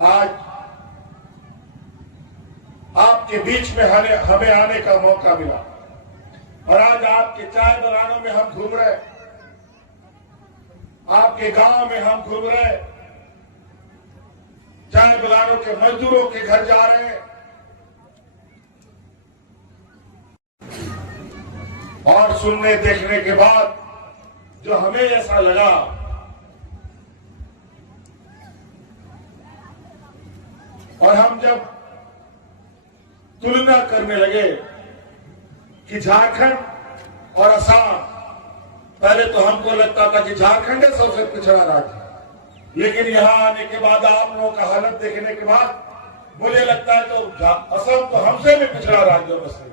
आज आपके बीच में हमें आने का मौका मिला और आज आपके चाय बगानों में हम घूम रहे, आपके गांव में हम घूम रहे, चाय बगानों के मजदूरों के घर जा रहे हैं और सुनने देखने के बाद जो हमें ऐसा लगा और हम जब तुलना करने लगे कि झारखंड और असम, पहले तो हमको लगता था कि झारखंड है सबसे पिछड़ा राज्य, लेकिन यहां आने के बाद आप लोगों का हालत देखने के बाद मुझे लगता है तो असम तो हमसे भी पिछड़ा राज्यों में से।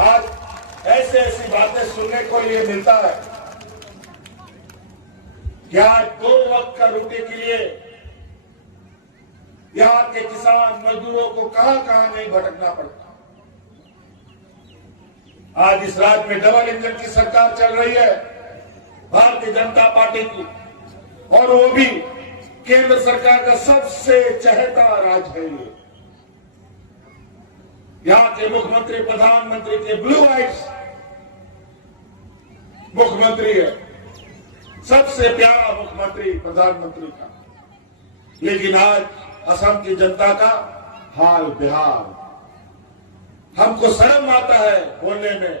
आज ऐसे ऐसी बातें सुनने को लिए मिलता है कि आज 2 वक्त का रोटी के लिए यहां के किसान मजदूरों को कहां कहां नहीं भटकना पड़ता। आज इस राज्य में डबल इंजन की सरकार चल रही है, भारतीय जनता पार्टी की, और वो भी केंद्र सरकार का सबसे चहेता राज्य है ये। यहां के मुख्यमंत्री प्रधानमंत्री के ब्लू आइज मुख्यमंत्री है, सबसे प्यारा मुख्यमंत्री प्रधानमंत्री का, लेकिन आज असम की जनता का हाल बेहाल। हमको शर्म आता है बोलने में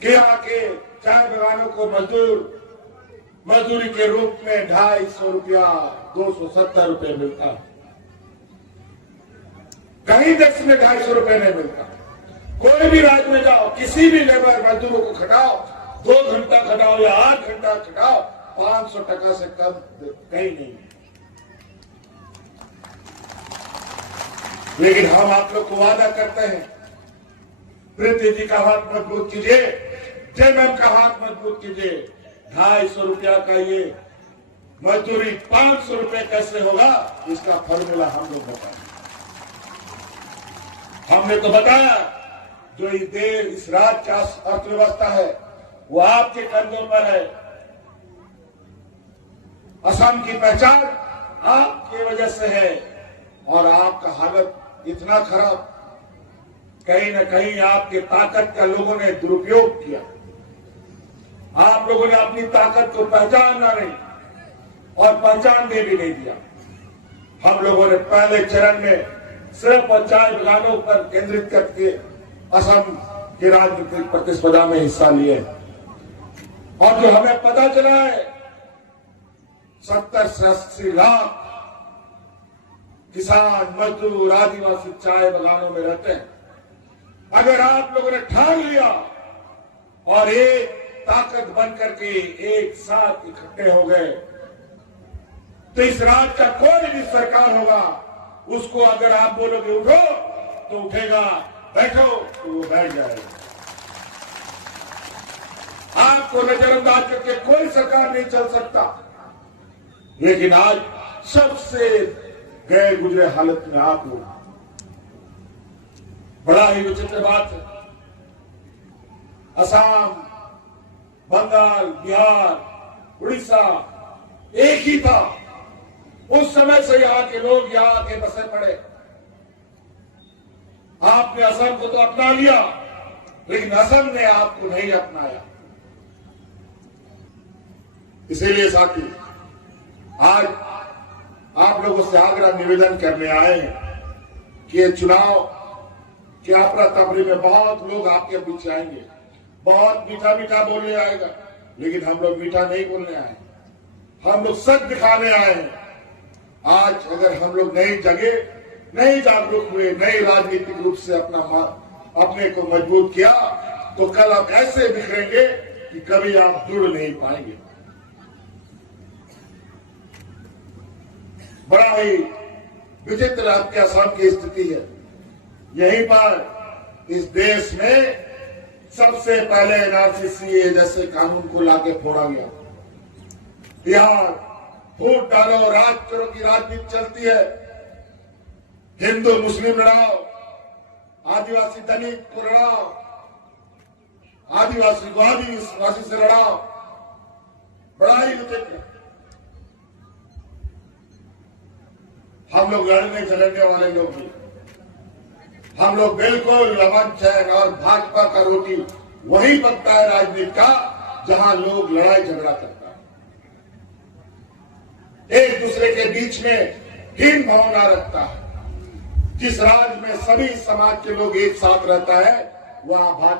कि यहाँ के चाय बगानों को मजदूरी के रूप में 250 रुपया 270 रुपये मिलता है। कहीं देश में 250 रुपये नहीं मिलता। कोई भी राज्य में जाओ, किसी भी लेबर मजदूरों को खटाओ, 2 घंटा खटाओ या 8 घंटा खटाओ, 500 टका से कम कहीं नहीं। लेकिन हम आप लोग को वादा करते हैं, प्रीति जी का हाथ मजबूत कीजिए, जय मैम का हाथ मजबूत कीजिए। 250 रुपया का ये मजदूरी 500 रुपये कैसे होगा, इसका फॉर्मूला हम लोग बताएं। हमने तो बताया जो इस राज्य का अर्थव्यवस्था है वो आपके कंधों पर है। असम की पहचान आपकी वजह से है और आपका हालत इतना खराब, कहीं न कहीं आपके ताकत का लोगों ने दुरुपयोग किया। आप लोगों ने अपनी ताकत को पहचाना नहीं और पहचानने भी नहीं दिया। हम लोगों ने पहले चरण में सिर्फ चाय बगानों पर केंद्रित करके असम के राजनीतिक प्रतिस्पर्धा में हिस्सा लिए और जो हमें पता चला है 70 से 80 लाख किसान मजदूर आदिवासी चाय बगानों में रहते हैं। अगर आप लोगों ने ठान लिया और एक ताकत बनकर के एक साथ इकट्ठे हो गए तो इस राज्य का कोई भी सरकार होगा, उसको अगर आप बोलोगे उठो तो उठेगा, बैठो तो वो बैठ जाएगा। आपको नजरअंदाज करके कोई सरकार नहीं चल सकता। लेकिन आज सबसे गए गुजरे हालत में आप लोग, बड़ा ही विचित्र बात है। असम, बंगाल, बिहार, उड़ीसा एक ही था। उस समय से यहां के लोग यहां आके बसे पड़े। आपने असम को तो अपना लिया, लेकिन असम ने आपको नहीं अपनाया। इसीलिए साथी आज आप लोगों से आग्रह निवेदन करने आए हैं कि ये चुनाव की अफरा तफरी में बहुत लोग आपके बीच आएंगे, बहुत मीठा मीठा बोलने आएगा, लेकिन हम लोग मीठा नहीं बोलने आए, हम लोग सच दिखाने आए हैं। आज अगर हम लोग नहीं जगे, नहीं जागरूक हुए, नई राजनीतिक रूप से अपने को मजबूत किया तो कल आप ऐसे बिखरेंगे कि कभी आप जुड़ नहीं पाएंगे। बड़ा ही विचित्र आपके असम की स्थिति है। यहीं पर इस देश में सबसे पहले एनआरसी जैसे कानून को लाके फोड़ा गया। यहाँ फूट डालो, राज करो की राजनीति चलती है। हिंदू मुस्लिम लड़ाओ, आदिवासी दलित को लड़ाओ, आदिवासी को आदिवासी से लड़ाओ। बड़ा ही विचित्र। हम लोग लड़ने झगड़ने वाले लोग नहीं। हम लोग बिल्कुल रमन चैन और भाजपा का रोटी वही पकता है राजनीति का जहां लोग लड़ाई झगड़ा करता है, एक दूसरे के बीच में हीन भावना रखता है। जिस राज्य में सभी समाज के लोग एक साथ रहता है वहां भाजपा